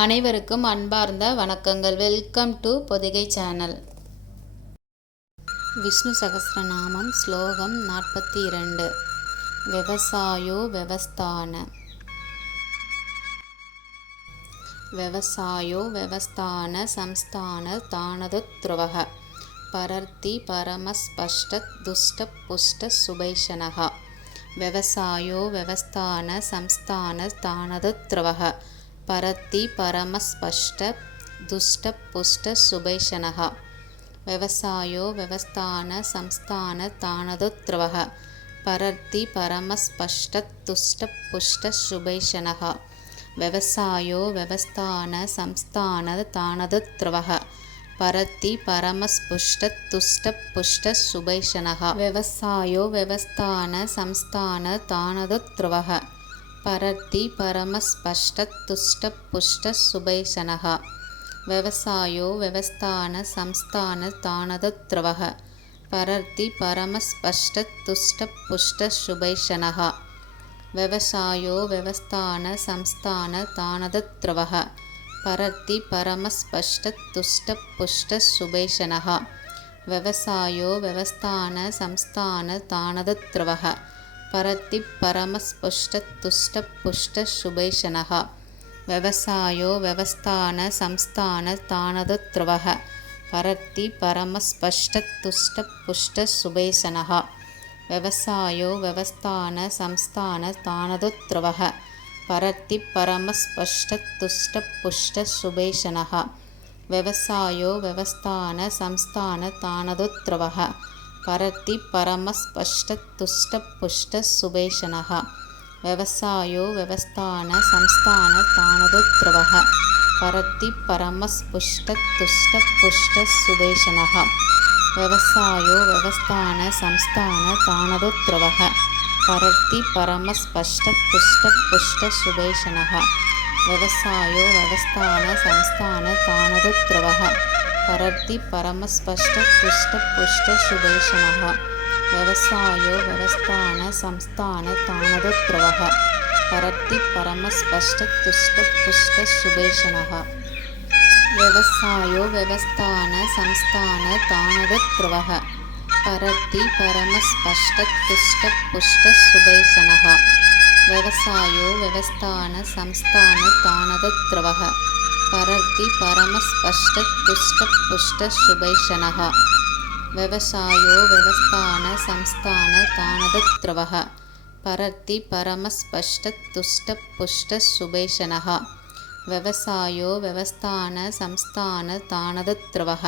அனைவருக்கும் அன்பார்ந்த வணக்கங்கள். Welcome to Pothigai channel. Vishnu Sahasranamam ஸ்லோகம் 42. விவசாயோ விவஸ்தான. விவசாயோ விவஸ்தான சம்ஸ்தான தானதுத்ருவஹ பரர்த்தி பரமஸ்பஷ்டத் துஷ்ட புஷ்ட சுபைஷனஹ. விவசாயோ விவஸ்தான சம்ஸ்தான தானதுத்ருவஹ பரத்தி பரமஸ்பஷ்ட துஷ்ட புஷ்ட சுபைஷனஹ. விவசாயோ விவஸ்தான சம்ஸ்தான தானதுத்ருவஹ பரர்த்தி பரமஸ்பஷ்ட துஷ்ட புஷ்ட சுபைஷனஹ. விவசாயோ விவஸ்தான சம்ஸ்தான தானதுத்ருவஹ பரத்தி பரமஸ்பஷ்ட துஷ்ட புஷ்ட சுபைஷனஹ. விவசாயோ விவஸ்தான சம்ஸ்தான தானதுத்ருவஹ பரத்தி பரமஸ்பஷ்ட துஷ்ட புஷ்ட சுபைஷனஹ. விவசாயோ விவஸ்தான சம்ஸ்தான தானதுத்ருவஹ பரர்த்தி பரமஸ்பஷ்ட துஷ்ட புஷ்ட சுபைஷனஹ. விவசாயோ விவஸ்தான சம்ஸ்தான தானதுத்ருவஹ பரர்த்தி பரமஸ்பஷ்ட துஷ்ட புஷ்ட சுபைஷனஹ. விவசாயோ விவஸ்தான சம்ஸ்தான தானதுத்ருவஹ பரத்தி பரமஸ்பஷ்ட துஷ்ட புஷ்ட சுபைஷனஹ. விவசாயோ விவஸ்தான சம்ஸ்தான தானதுத்ருவஹ பரத்தி பரமஸ்பஷ்ட துஷ்ட புஷ்ட சுபைஷனஹ. விவசாயோ விவஸ்தான சம்ஸ்தான தானதுத்ருவஹ பரத்தி பரமஸ்பஷ்ட துஷ்ட புஷ்ட சுபைஷனஹ. விவசாயோ விவஸ்தான சம்ஸ்தான தானதுத்ருவஹ பரத்தி பரமஸ்பஷ்ட துஷ்ட புஷ்ட சுபைஷனஹ. விவசாயோ விவஸ்தான சம்ஸ்தான தானதுத்ருவஹ பரத்தி பரமஸ்பஷ்ட துஷ்ட புஷ்ட சுபைஷனஹ. விவசாயோ விவஸ்தான சம்ஸ்தான தானதுத்ருவஹ பரத்தி பரமஸ்பஷ்ட துஷ்ட புஷ்ட சுபைஷனஹ. விவசாயோ விவஸ்தான சம்ஸ்தான தானதுத்ருவஹ பரத்தி பரமஸ்பஷ்ட துஷ்ட புஷ்ட சுபைஷனஹ. விவசாயோ விவஸ்தான சம்ஸ்தான தானதுத்ருவஹ பரத்தி பரமஸ்பஷ்ட துஷ்ட புஷ்ட சுபைஷனஹ. விவசாயோ விவஸ்தான சம்ஸ்தான தானதுத்ருவஹ பரத்தி பரமஸ்பஷ்ட துஷ்ட புஷ்ட சுபைஷனஹ. விவசாயோ விவஸ்தான சம்ஸ்தான தானதுத்ருவஹ பரத்தி பரமஸ்பஷ்ட துஷ்ட புஷ்ட சுபைஷனஹ. விவசாயோ விவஸ்தான சம்ஸ்தான தானதுத்ருவஹ பரத்தி பரமஸ்பஷ்ட துஷ்ட புஷ்ட சுபைஷனஹ. விவசாயோ விவஸ்தான சம்ஸ்தான தானதுத்ருவஹ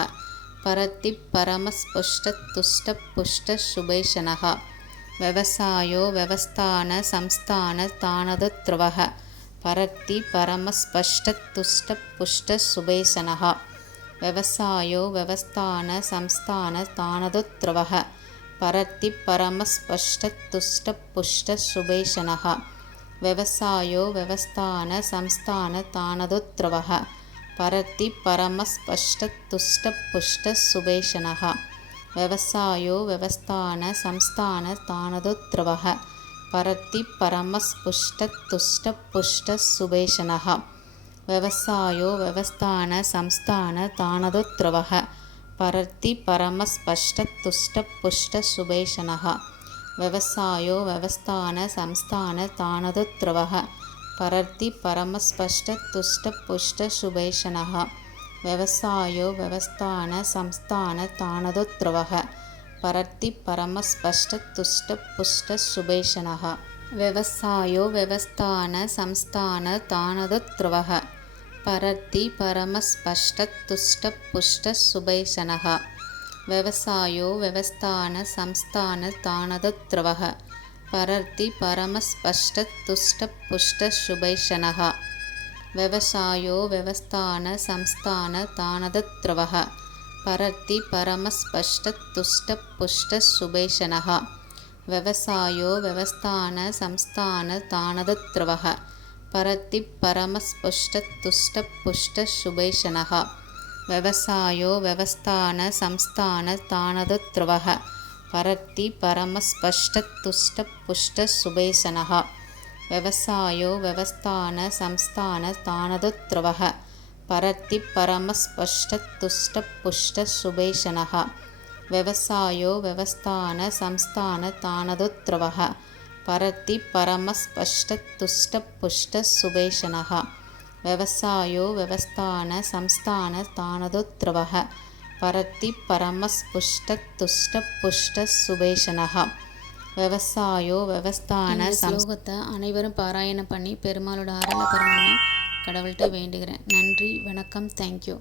பரத்தி பரமஸ்பஷ்ட துஷ்ட புஷ்ட சுபைஷனஹ. விவசாயோ விவஸ்தான சம்ஸ்தான தானதுத்ருவஹ பரத்தி பரமஸ்பஷ்ட துஷ்ட புஷ்ட சுபைஷனஹ. விவசாயோ விவஸ்தான சம்ஸ்தான தானதுத்ருவஹ பரத்தி பரமஸ்பஷ்ட துஷ்ட புஷ்ட சுபைஷனஹ. விவசாயோ விவஸ்தான சம்ஸ்தான தானதுத்ருவஹ பரத்தி பரமஸ்பஷ்ட துஷ்ட புஷ்ட சுபைஷனஹ. விவசாயோ விவஸ்தான சம்ஸ்தான தானதுத்ருவஹ பரத்தி பரமஸ்பஷ்ட துஷ்ட புஷ்ட சுபைஷனஹ. விவசாயோ விவஸ்தான சம்ஸ்தான தானதுத்ருவஹ பரத்தி பரமஸ்பஷ்ட துஷ்ட புஷ்ட சுபைஷனஹ. விவசாயோ விவஸ்தான சம்ஸ்தான தானதுத்ருவஹ பரத்தி பரமஸ்பஷ்ட துஷ்ட புஷ்ட சுபைஷனஹ. விவசாயோ விவஸ்தான சம்ஸ்தான தானதுத்ருவஹ பரத்தி பரமஸ்பஷ்ட துஷ்ட புஷ்ட சுபைஷனஹ. விவசாயோ விவஸ்தான சம்ஸ்தான தானதுத்ருவஹ பரத்தி பரமஸ்பஷ்ட துஷ்ட புஷ்ட சுபைஷனஹ. விவசாயோ விவஸ்தான சம்ஸ்தான தானதுத்ருவஹ பரத்தி பரமஸ்பஷ்ட துஷ்ட புஷ்ட சுபைஷனஹ. விவசாயோ விவஸ்தான சம்ஸ்தான தானதுத்ருவஹ பரத்தி பரமஸ்பஷ்ட துஷ்ட புஷ்ட சுபைஷனஹ. விவசாயோ விவஸ்தான சம்ஸ்தான தானதுத்ருவஹ பரத்தி பரமஸ்பஷ்ட துஷ்ட புஷ்ட சுபைஷனஹ. விவசாயோ விவஸ்தான சம்ஸ்தான தானதுத்ருவஹ பரத்தி பரமஸ்பஷ்ட துஷ்ட புஷ்ட சுபைஷனஹ. व्यवसायो व्यवस्थान संस्थान तानदुत्त्रवः परति परमस्पष्टतुष्टपुष्टशुभेशनः व्यवसायो व्यवस्थान संस्थान तानदुत्त्रवः परति परमस्पष्टतुष्टपुष्टशुभेशनः व्यवसायो व्यवस्थान संस्थान तानदुत्त्रवः परति परमस्புஷ்டத்துஷ்டபுஷ்டசுபேஷனः விவசாயோ விவஸ்தான ஸ்லோகத்தை அனைவரும் பாராயணம் பண்ணி பெருமாளோட அருளை பெறணும்னு கடவுள்கிட்ட வேண்டுகிறேன். நன்றி, வணக்கம், தேங்க்யூ.